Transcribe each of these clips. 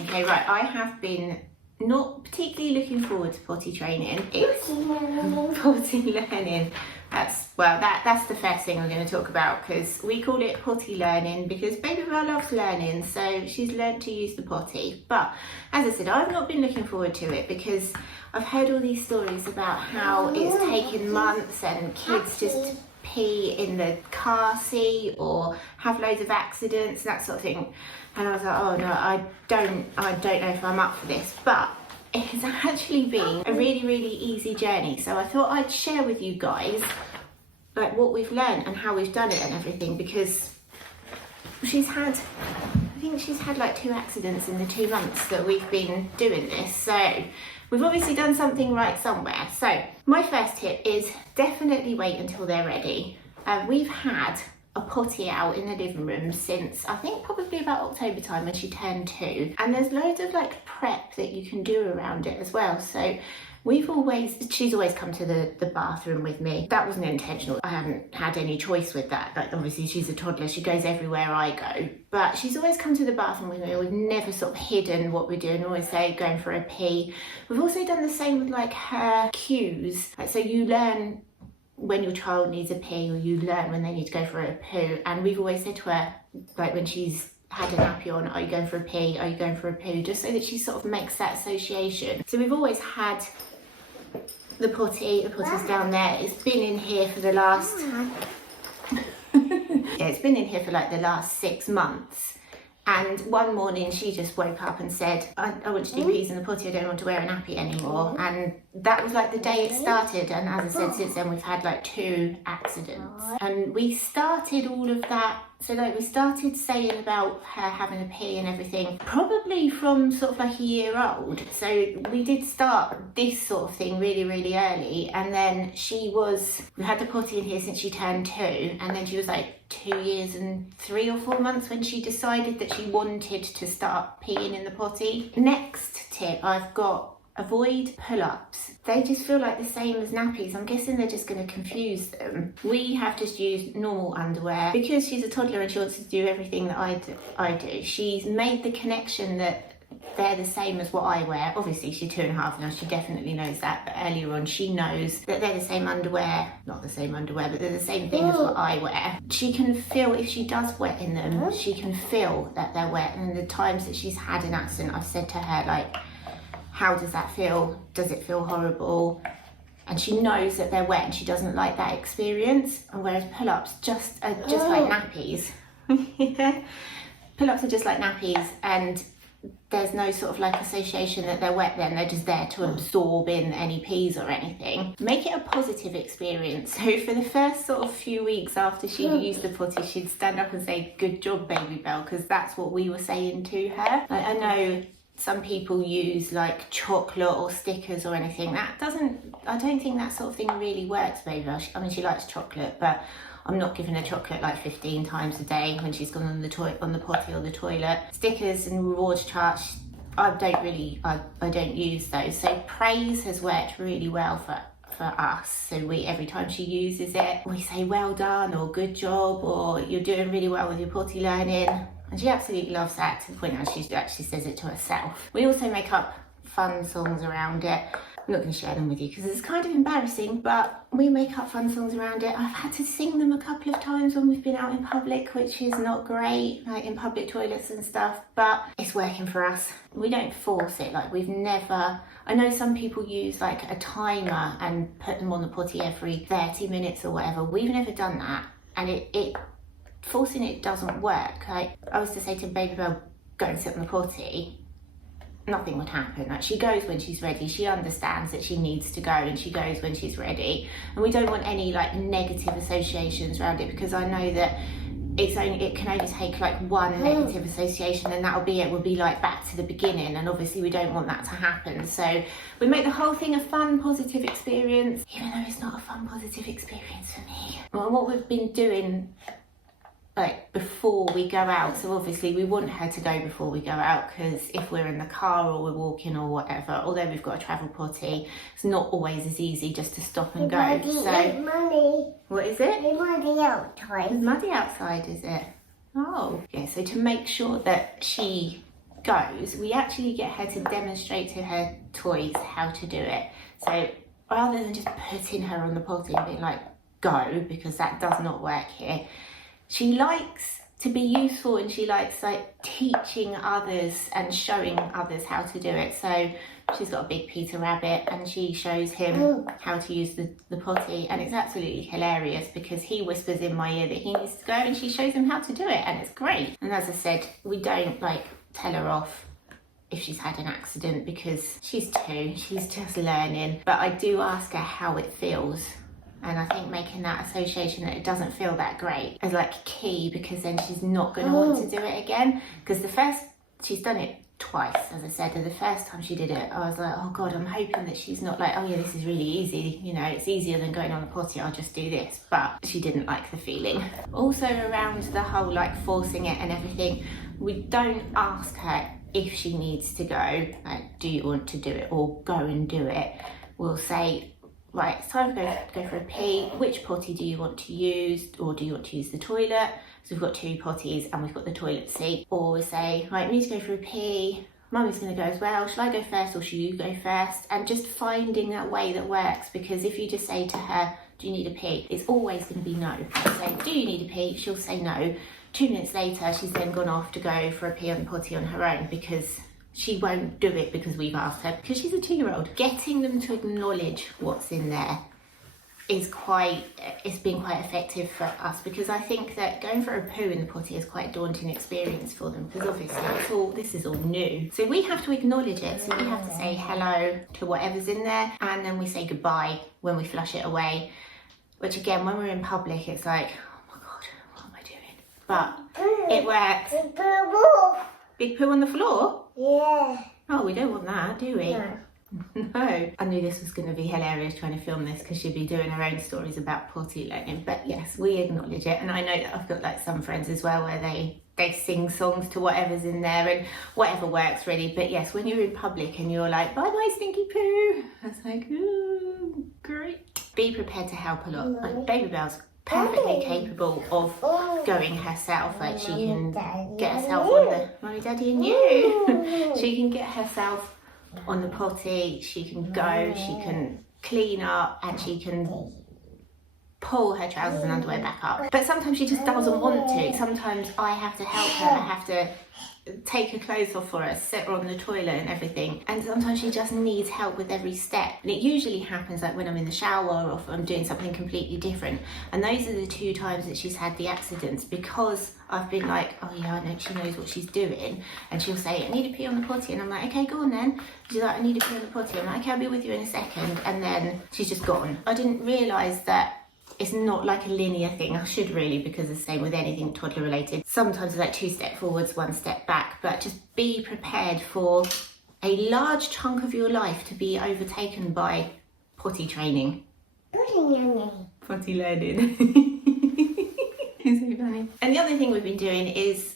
Okay, right, I have been not particularly looking forward to potty training. It's potty learning. That's the first thing we're going to talk about, because we call it potty learning because Babybel loves learning, so she's learned to use the potty. But as I said, I've not been looking forward to it because I've heard all these stories about how it's taken months and kids just pee in the car seat or have loads of accidents, that sort of thing. And I was like, oh no, I don't know if I'm up for this. But it's actually been a really, really easy journey. So I thought I'd share with you guys like what we've learned and how we've done it and everything, because I think she's had like 2 accidents in the 2 months that we've been doing this. So we've obviously done something right somewhere. So my first tip is definitely wait until they're ready. We've had a potty out in the living room since I think probably about October time when she turned 2, and there's loads of like prep that you can do around it as well. So she's always come to the bathroom with me. That wasn't intentional. I haven't had any choice with that. Like obviously she's a toddler, she goes everywhere I go, but she's always come to the bathroom with me. We've never sort of hidden what we're doing. We always say going for a pee. We've also done the same with like her cues. Like, so you learn when your child needs a pee, or you learn when they need to go for a poo. And we've always said to her, like when she's had a nappy on, are you going for a pee? Are you going for a poo? Just so that she sort of makes that association. So we've always had the potty's down there. It's been in here for the last it's been in here for like the last 6 months. And one morning she just woke up and said, I want to do pees in the potty, I don't want to wear a nappy anymore. And that was like the day it started. And as I said, since then we've had like 2 accidents. And we started all of that, so like we started saying about her having a pee and everything probably from sort of like a year old. So we did start this sort of thing really, really early. And then we had the potty in here since she turned 2, and then she was like 2 years and 3 or 4 months when she decided that she wanted to start peeing in the potty. Next tip I've got: avoid pull-ups. They just feel like the same as nappies. I'm guessing they're just going to confuse them. We have just used normal underwear. Because she's a toddler and she wants to do everything that I do, she's made the connection that they're the same as what I wear. Obviously she's 2.5 now, she definitely knows that, but earlier on she knows that they're the same underwear, not the same underwear, but they're the same thing as what I wear. She can feel if she does wet in them, she can feel that they're wet. And the times that she's had an accident, I've said to her, like, how does that feel? Does it feel horrible? And she knows that they're wet and she doesn't like that experience. And whereas pull-ups just like nappies. Yeah. Pull-ups are just like nappies, and there's no sort of like association that they're wet then. They're just there to absorb in any peas or anything. Make it a positive experience. So for the first sort of few weeks after she used the potty, she'd stand up and say, "Good job, Babybel," because that's what we were saying to her. Like, I know some people use like chocolate or stickers or anything. I don't think that sort of thing really works, Babybel. I mean, she likes chocolate, but I'm not giving her chocolate like 15 times a day when she's gone on the potty or the toilet. Stickers and rewards charts, I don't use those. So praise has worked really well for us. So every time she uses it, we say well done or good job or you're doing really well with your potty learning. And she absolutely loves that, to the point where she actually says it to herself. We also make up fun songs around it. I'm not going to share them with you because it's kind of embarrassing, but we make up fun songs around it. I've had to sing them a couple of times when we've been out in public, which is not great, like in public toilets and stuff, but it's working for us. We don't force it. Like, we've never, I know some people use like a timer and put them on the potty every 30 minutes or whatever. We've never done that, and forcing it doesn't work. Like, I was to say to Babybel, go and sit on the potty, nothing would happen. Like, she goes when she's ready. She understands that she needs to go, and she goes when she's ready. And we don't want any like negative associations around it, because I know that it can only take like one negative association, and that'll be it. We'll be like back to the beginning, and obviously we don't want that to happen. So we make the whole thing a fun, positive experience, even though it's not a fun, positive experience for me. Well, what we've been doing like before we go out, so obviously we want her to go before we go out, because if we're in the car or we're walking or whatever, although we've got a travel potty, it's not always as easy just to stop and go. So muddy. What is it? It's muddy outside. It's muddy outside, is it? Oh, yeah. So to make sure that she goes, we actually get her to demonstrate to her toys how to do it. So rather than just putting her on the potty and being like, go, because that does not work here, she likes to be useful, and she likes like teaching others and showing others how to do it. So she's got a big Peter Rabbit and she shows him how to use the potty, and it's absolutely hilarious because he whispers in my ear that he needs to go and she shows him how to do it, and it's great. And as I said, we don't like tell her off if she's had an accident because she's 2, she's just learning. But I do ask her how it feels. And I think making that association that it doesn't feel that great is like key, because then she's not going to want to do it again. Because she's done it twice, as I said, and the first time she did it, I was like, oh God, I'm hoping that she's not like, oh yeah, this is really easy, you know, it's easier than going on a potty, I'll just do this. But she didn't like the feeling. Also around the whole like forcing it and everything, we don't ask her if she needs to go, like, do you want to do it, or go and do it. We'll say, right, it's time to go for a pee. Which potty do you want to use, or do you want to use the toilet? So we've got 2 potties and we've got the toilet seat. Or we say, right, we need to go for a pee. Mummy's going to go as well. Shall I go first or should you go first? And just finding that way that works, because if you just say to her, do you need a pee? It's always going to be no. So, do you need a pee? She'll say no. 2 minutes later, she's then gone off to go for a pee on the potty on her own, because she won't do it because we've asked her, because she's a 2-year-old. Getting them to acknowledge what's in there it's been quite effective for us, because I think that going for a poo in the potty is quite a daunting experience for them, because obviously this is all new. So we have to acknowledge it. So we have to say hello to whatever's in there, and then we say goodbye when we flush it away, which again, when we're in public, it's like, oh my God, what am I doing? But it works. Big poo on the floor? Yeah. Oh, we don't want that, do we? No. No. I knew this was going to be hilarious trying to film this, because she'd be doing her own stories about potty learning. But yes, we acknowledge it. And I know that I've got like some friends as well where they sing songs to whatever's in there and whatever works really. But yes, when you're in public and you're like, bye bye stinky poo, it's like, ooh, great. Be prepared to help a lot. Like Babybel's perfectly capable of going herself. Like she can get herself on the Mummy, Daddy and you. She can get herself on the potty, she can go, she can clean up, and she can pull her trousers and underwear back up. But sometimes she just doesn't want to. Sometimes I have to help her, I have to take her clothes off for her, set her on the toilet and everything. And sometimes she just needs help with every step. And it usually happens like when I'm in the shower or if I'm doing something completely different. And those are the 2 times that she's had the accidents, because I've been like, oh yeah, I know, she knows what she's doing. And she'll say, I need a pee on the potty. And I'm like, okay, go on then. She's like, I need a pee on the potty. I'm like, okay, I'll be with you in a second. And then she's just gone. I didn't realise that it's not like a linear thing. I should really, because it's the same with anything toddler related. Sometimes it's like 2 steps forwards, 1 step back, but just be prepared for a large chunk of your life to be overtaken by potty training. Potty learning. It's so funny. And the other thing we've been doing is,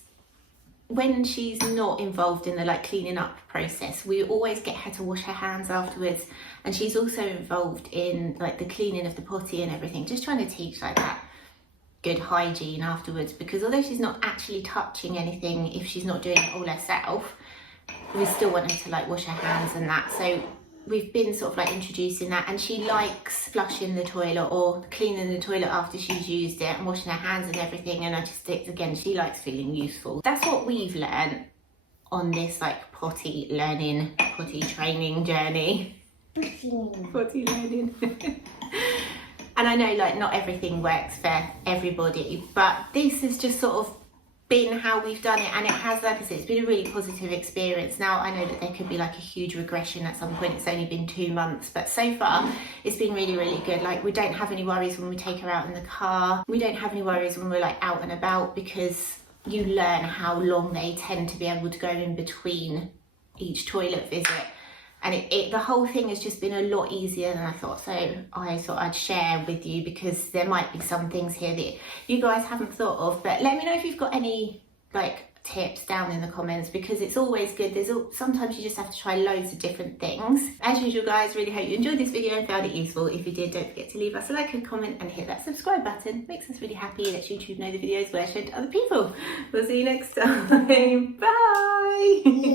when she's not involved in the like cleaning up process, we always get her to wash her hands afterwards, and she's also involved in like the cleaning of the potty and everything, just trying to teach like that good hygiene afterwards, because although she's not actually touching anything, if she's not doing it all herself, we still want her to like wash her hands and that. So we've been sort of like introducing that, and she likes flushing the toilet or cleaning the toilet after she's used it and washing her hands and everything. And I just think, again, she likes feeling useful. That's what we've learned on this like potty learning, potty training journey. Potty learning. And I know like not everything works for everybody, but this is just sort of been how we've done it, and it has, like I said, it's been a really positive experience. Now I know that there could be like a huge regression at some point. It's only been 2 months, but so far it's been really, really good. Like we don't have any worries when we take her out in the car. We don't have any worries when we're like out and about, because you learn how long they tend to be able to go in between each toilet visit. And the whole thing has just been a lot easier than I thought. So I thought I'd share with you, because there might be some things here that you guys haven't thought of. But let me know if you've got any like tips down in the comments, because it's always good. Sometimes you just have to try loads of different things. As usual guys, really hope you enjoyed this video and found it useful. If you did, don't forget to leave us a like and comment and hit that subscribe button. It makes us really happy. It lets YouTube know the videos were shared to other people. We'll see you next time. Bye.